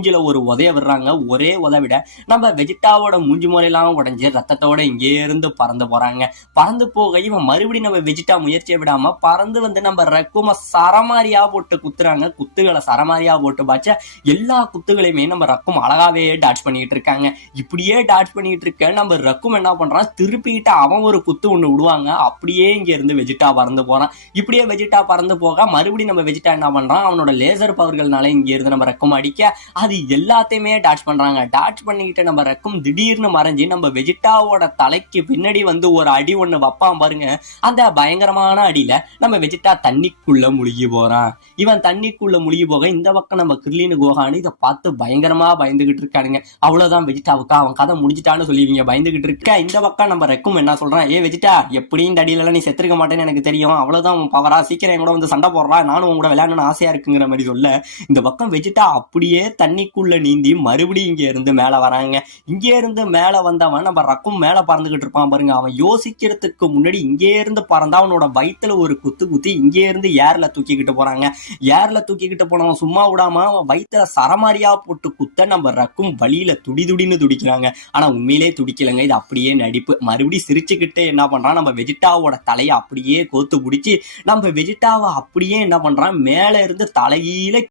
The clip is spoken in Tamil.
மூஞ்சில ஒரு உதைய விடுறாங்க. ஒரே உதவிட நம்ம வெஜிடாவோட மூஞ்சி முறையெல்லாம் உடைஞ்சு ரத்தத்தோட இங்கே இருந்து பறந்து போறாங்க. பறந்து போக இவன் மறுபடியும் நம்ம வெஜிடா முயற்சியை விடாம பறந்து வந்து நம்ம ரக்கும சரமாரியா போட்டு குத்துறாங்க. குத்துகளை சரமாரியா போட்டு பாச்ச எல்லா குத்துகளையுமே நம்ம ரக்கும் அழகாவே டாட்ச் பண்ணிட்டு இருக்காங்க. இப்படியே டாட்ச் பண்ணிட்டு இருக்க நம்ம ரக்கும் என்ன பண்றான், திருப்பிட்டு அவன் ஒரு குத்து ஒண்ணு விடுவாங்க. அப்படியே இங்க இருந்து வெஜிடா பறந்து போறான். இப்படியே வெஜிடா பறந்து போக மறுபடியும் நம்ம வெஜிடா என்ன பண்றான், அவனோட லேசர் பவர்கள்னால இங்க இருந்து நம்ம ரக்கும் அடிக்க அது எல்லாத்தையுமே டாட்ச் பண்றாங்க. டாட்ச் பண்ணிக்கிட்டு நம்ம ரக்கும் திடீர்னு மறைஞ்சு நம்ம வெஜிடாவோட தலைக்கு பின்னாடி வந்து ஒரு அடி ஒண்ணு வைப்பான் பாருங்க. அந்த பயங்கரமான அடியில நம்ம வெஜிடா தண்ணிக்குள்ள முழுகி போறான். இவன் தண்ணிக்குள்ள முழுகி போக இந்த பக்கம் நம்ம கிர்லின் கோஹானு இதை பார்த்து பயங்கரமா பயந்துகிட்டு இருக்கானுங்க. அவ்வளவுதான் வெஜிடாவுக்கு அவன் கதை முடிஞ்சிட்டான்னு சொல்லிவிங்க பயந்துகிட்டு இருக்க. இந்த பக்கம் நம்ம ரெக்கும் என்ன சொல்றான், ஏ வெஜிடா எப்படியும் இந்த அடியில நீ செத்துருக்க மாட்டேன்னு எனக்கு தெரியும், அவ்வளவுதான் உன் பவரா, சீக்கிரம் என் கூட வந்து சண்டை போடுறா, நானும் உங்க கூட விளையாடணும்னு ஆசையா இருக்குங்கிற மாதிரி சொல்ல இந்த பக்கம் வெஜிடா அப்படியே தண்ணிக்குள்ள நீந்தி மறுபடியும் இங்க இருந்து மேல வராங்க. இங்க இருந்து மேல வந்தவன் நம்ம ரக்கும் மேல பறந்துகிட்டு இருப்பான் பாருங்க. அவன் யோசிக்கிறதுக்கு முன்னாடி இங்கே இருந்து பறந்தா அவனோட வயிற்றுல ஒரு குத்து குத்தி இங்கே இருந்து ஏர்ல தூக்கிக்கிட்டு போறாங்க. ஏர்ல தூக்கிக்கிட்டு போனவன் சும்மா விடாம அவன் வயிற்றுல சரமாரியா போட்டு குத்த நம்ம ரக்கும் வழியில துடின்னு துடிக்கிறாங்க. ஆனா உண்மையிலே துடிக்கலங்க, இது அப்படியே நடிப்பு. மறுபடியும் சிரிச்சுக்கிட்டே என்ன பண்றான், நம்ம வெஜிடாவோட தலையை அப்படியே கோத்து பிடிச்சி நம்ம வெஜிடாவை அப்படியே என்ன பண்றான், மேல இருந்து தலையில